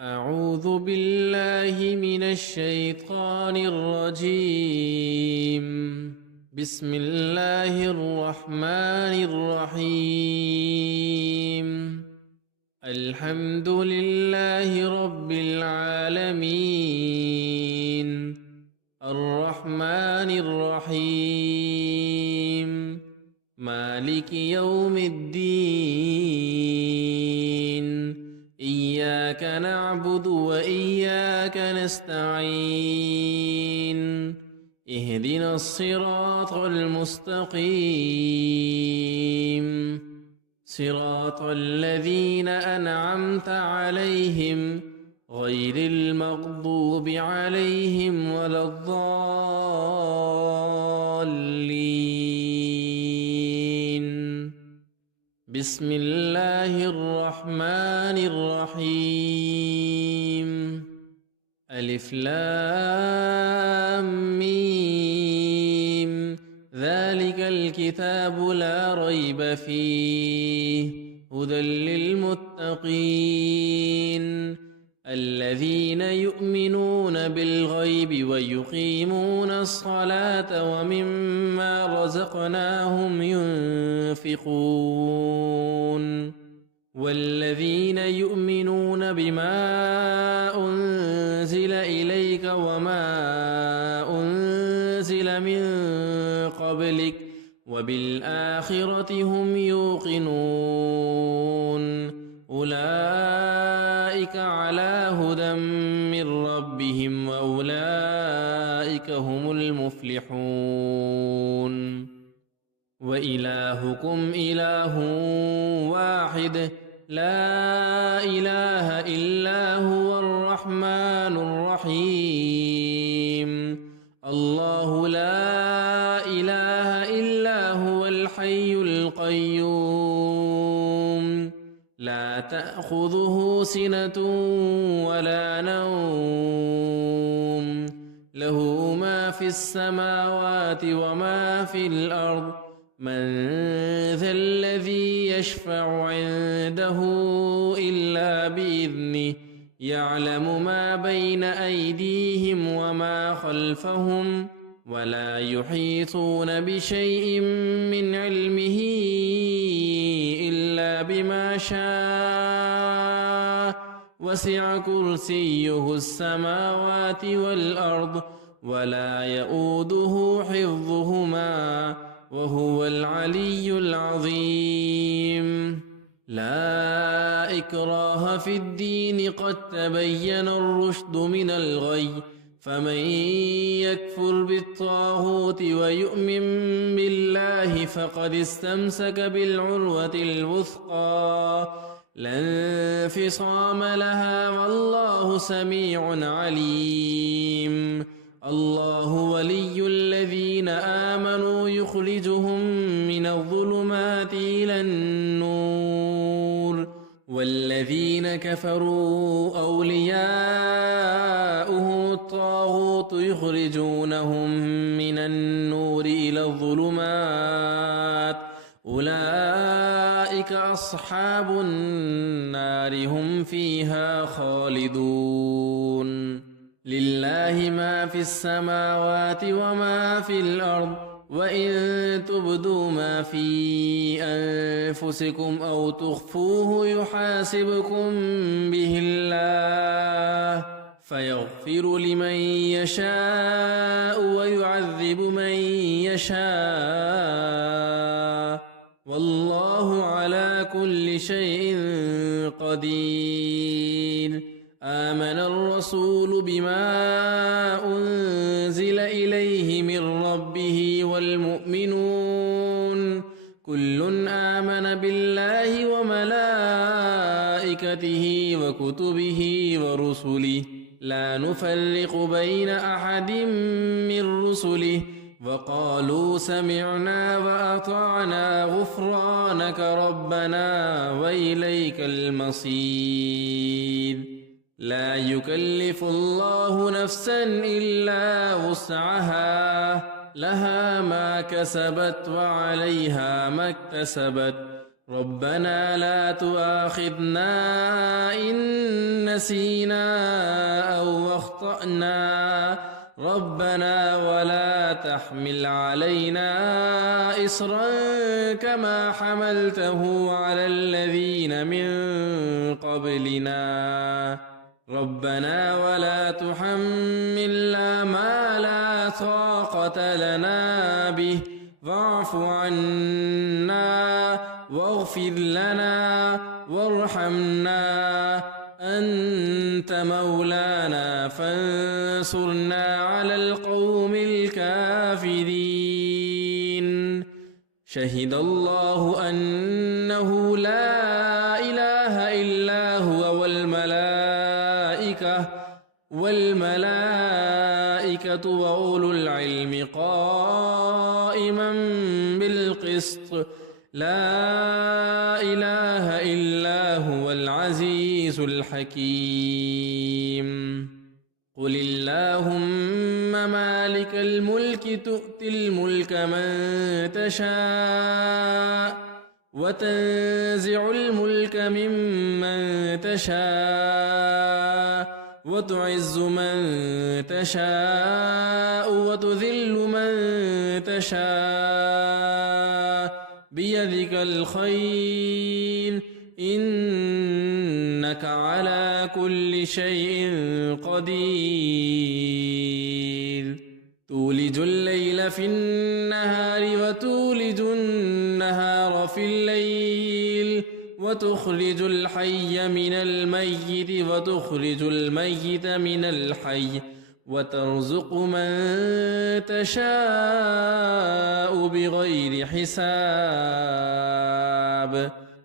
أعوذ بالله من الشيطان الرجيم. بسم الله الرحمن الرحيم. الحمد لله رب العالمين الرحمن الرحيم مالك يوم الدين إياك نعبد وإياك نستعين اهدنا الصراط المستقيم صراط الذين أنعمت عليهم غير المغضوب عليهم ولا الضالين. بسم الله الرحمن الرحيم. ألف لام ميم ذلك الكتاب لا ريب فيه هدى للمتقين الذين يؤمنون بالغيب ويقيمون الصلاة ومما رزقناهم ينفقون والذين يؤمنون بما أنزل إليك وما أنزل من قبلك وبالآخرة هم يوقنون أولئك على هدى من ربهم وأولئك هم المفلحون. وإلهكم إله واحد لا إله إلا هو الرحمن الرحيم. الله لا إله إلا هو الحي القيوم لا تأخذه سنة ولا نوم له ما في السماوات وما في الأرض من ذا الذي يشفع عنده إلا بإذنه يعلم ما بين أيديهم وما خلفهم ولا يحيطون بشيء من علمه إلا بما شاء وسع كرسيه السماوات والأرض ولا يؤوده حفظهما وهو العلي العظيم. لا إكراه في الدين قد تبين الرشد من الغي فمن يكفر بالطاغوت ويؤمن بالله فقد استمسك بالعروة الوثقى لا انفصام لها والله سميع عليم. الله ولي الذين آمنوا يخرجهم من الظلمات إلى النور والذين كفروا أولياؤهم الطاغوت يخرجونهم من النور إلى الظلمات أولئك أصحاب النار هم فيها خالدون. لله ما في السماوات وما في الأرض وإن تبدوا ما في أنفسكم أو تخفوه يحاسبكم به الله فيغفر لمن يشاء ويعذب من يشاء والله على كل شيء قدير. آمن الرسول بما أنزل إليه من ربه والمؤمنون كل آمن بالله وملائكته وكتبه ورسله لا نفرق بين أحد من رسله وقالوا سمعنا وأطعنا غفرانك ربنا وإليك المصير. لا يكلف الله نفسا إلا وسعها لها ما كسبت وعليها ما اكتسبت ربنا لا تؤاخذنا إن نسينا أو أخطأنا ربنا ولا تحمل علينا إصرا كما حملته على الذين من قبلنا ربنا ولا تحملنا ما لا طاقة لنا به واعف عنا واغفر لنا وارحمنا أنت مولانا فانصرنا على القوم الكافرين شهد الله أنه لا إله إلا هو والملائكة وأولو العلم قائما بالقسط لا إله إلا هو العزيز الحكيم قل اللهم مالك الملك تؤتي الملك من تشاء وتنزع الملك ممن تشاء وتعز من تشاء وتذل من تشاء بيدك الخير إنك على كل شيء قدير تولج الليل في النهار وتولج النهار في الليل وتخرج الحي من الميت وتخرج الميت من الحي وترزق من تشاء بغير حساب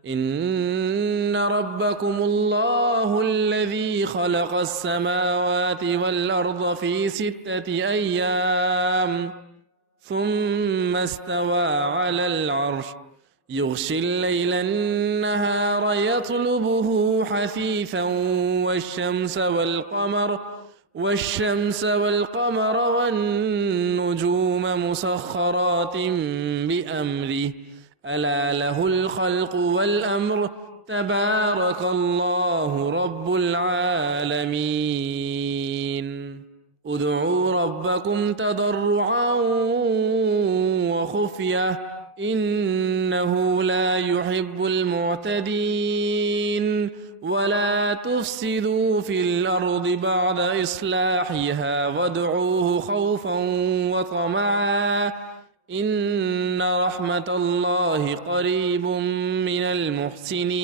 إن ربكم الله الذي خلق السماوات والأرض في 6 أيام ثم استوى على العرش يغشي الليل النهار يطلبه حثيثا والشمس والقمر والنجوم مسخرات بأمره ألا له الخلق والأمر تبارك الله رب العالمين ادعوا ربكم تضرعا وخفية إنه لا يحب المعتدين ولا تفسدوا في الأرض بعد إصلاحها وادعوه خوفا وطمعا إن رحمة الله قريب من المحسنين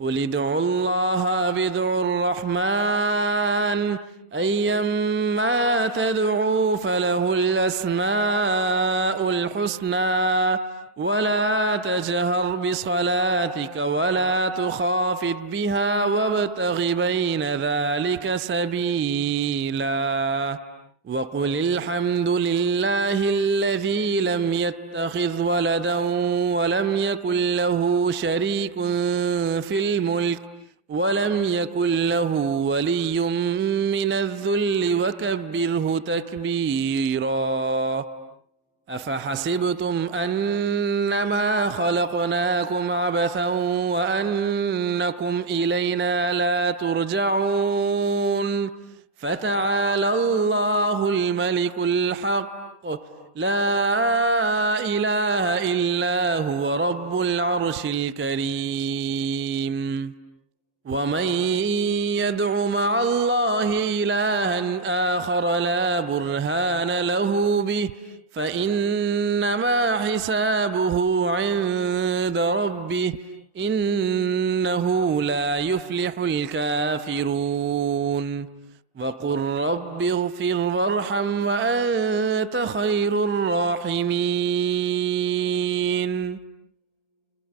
قل ادعوا الله بدعوا الرحمن أيما تدعوا فله الأسماء الحسنى ولا تجهر بصلاتك ولا تخافت بها وابتغ بين ذلك سبيلا وقل الحمد لله الذي لم يتخذ ولدا ولم يكن له شريك في الملك ولم يكن له ولي من الذل وكبره تكبيرا أفحسبتم أنما خلقناكم عبثا وأنكم إلينا لا ترجعون فتعالى الله الملك الحق لا إله إلا هو رب العرش الكريم ومن يدع مع الله إلها آخر لا برهان له به فإنما حسابه عند ربه إنه لا يفلح الكافرون وقل رب اغفر وارحم وأنت خير الراحمين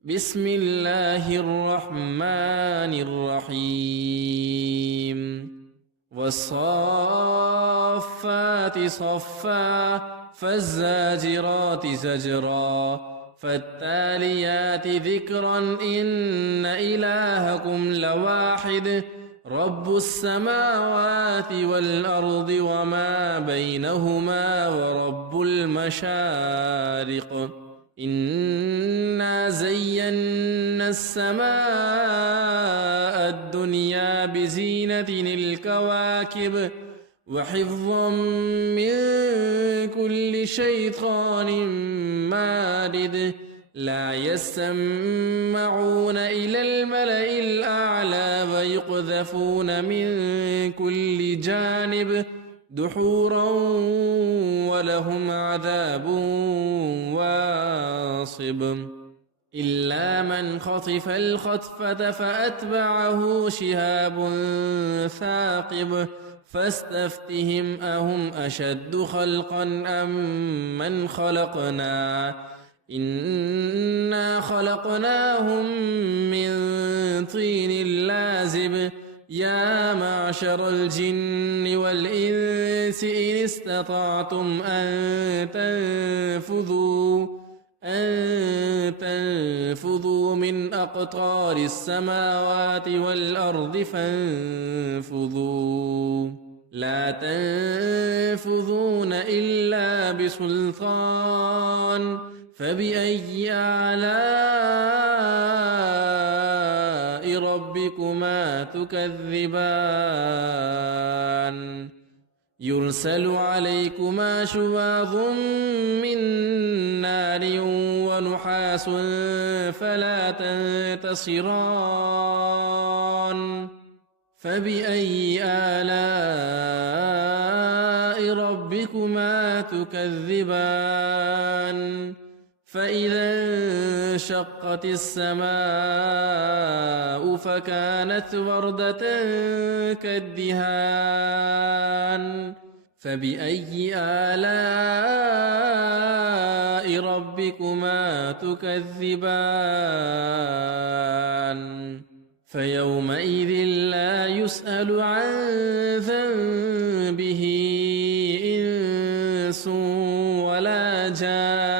بسم الله الرحمن الرحيم والصافات صفا فالزاجرات زجرا فالتاليات ذكرا إن إلهكم لواحد رب السماوات والأرض وما بينهما ورب المشارق إنا زينا السماء الدنيا بزينة الكواكب وحفظا من كل شيطان مارد لا يسمعون إلى الملأ الأعلى ويقذفون من كل جانب دحورا ولهم عذاب واصب إلا من خطف الخطفة فأتبعه شهاب ثاقب فاستفتهم أهم أشد خلقا أم من خلقنا إنا خلقناهم من طين لازب يا معشر الجن والإنس إن استطعتم أن تنفذوا من أقطار السماوات والأرض فانفذوا لا تنفذون إلا بسلطان فبأي آلاء ربكما تكذبان يرسل عليكما شواظ من نار ونحاس فلا تنتصران فبأي آلاء ربكما تكذبان فإذا انشقت السماء فكانت وردة كالدهان فبأي آلاء ربكما تكذبان فيومئذ لا يسأل عن ذنبه إنس ولا جان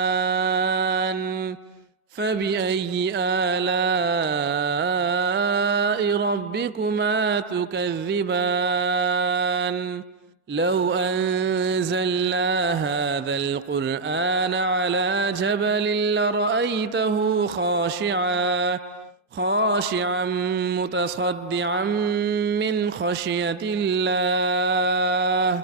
فبأي آلاء ربكما تكذبان لو أنزلنا هذا القرآن على جبل لرأيته خاشعا متصدعا من خشية الله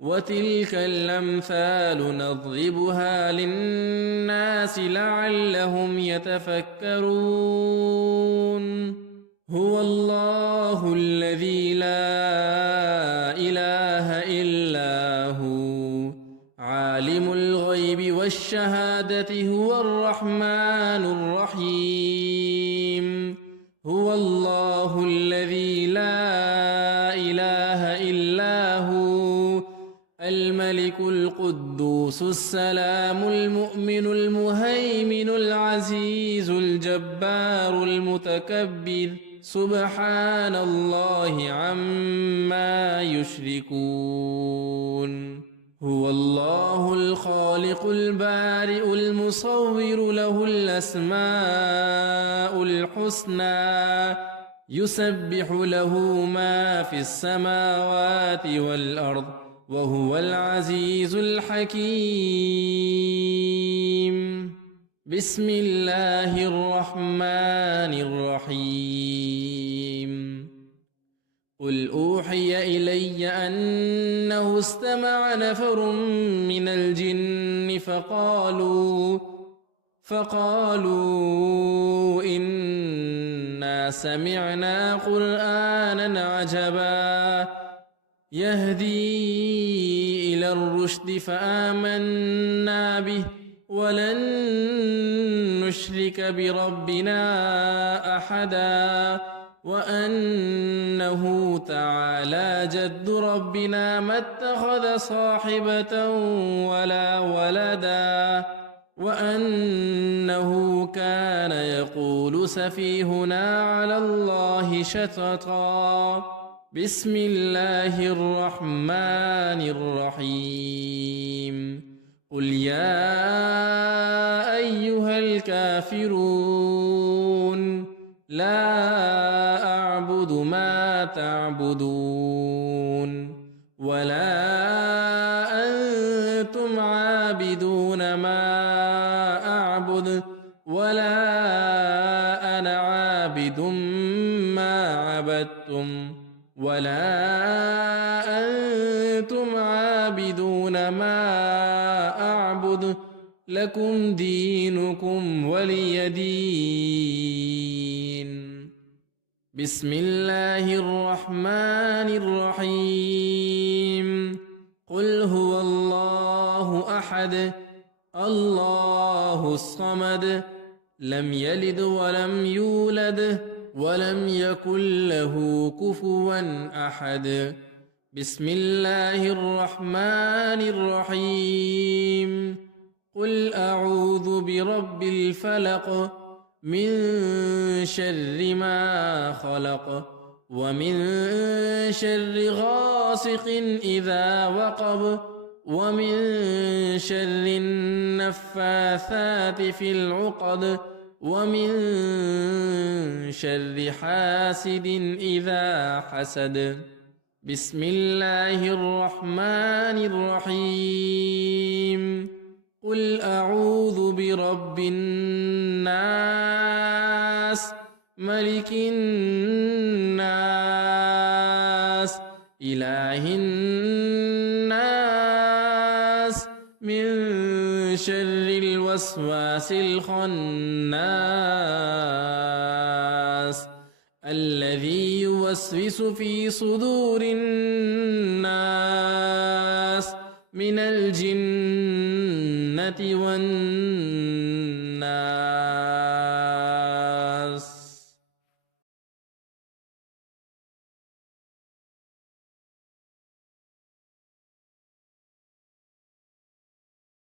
وتلك الأمثال نضربها للناس لعلهم يتفكرون هو الله الذي لا إله إلا هو عالم الغيب والشهادة هو الرحمن الرحيم هو الله الذي لا إله إلا هو الملك القدوس السلام المؤمن المهيمن العزيز الجبار المتكبر سبحان الله عما يشركون هو الله الخالق البارئ المصور له الأسماء الحسنى يسبح له ما في السماوات والأرض وهو العزيز الحكيم بسم الله الرحمن الرحيم قل أوحي إلي أنه استمع نفر من الجن فقالوا إنا سمعنا قرآنا عجبا يهدي إلى الرشد فآمنا به ولن نشرك بربنا أحدا وأنه تعالى جد ربنا ما اتخذ صاحبة ولا ولدا وأنه كان يقول سفيهنا على الله شططا بسم الله الرحمن الرحيم قل يا أيها الكافرون لا أعبد ما تعبدون ولا أنتم عابدون ما أعبد عبدتم ولا أنتم عابدون ما أعبد لكم دينكم ولي دين. بسم الله الرحمن الرحيم. قل هو الله أحد الله الصمد لم يلد ولم يولد ولم يكن له كفوا أحد. بسم الله الرحمن الرحيم. قل أعوذ برب الفلق من شر ما خلق ومن شر غاسق إذا وقب ومن شر النفاثات في العقد ومن شر حاسد إذا حسد. بسم الله الرحمن الرحيم. قل أعوذ برب الناس ملك الناس إله الناس من شر الوسواس الخناس الذي يوسوس في صدور الناس من الجنة والناس.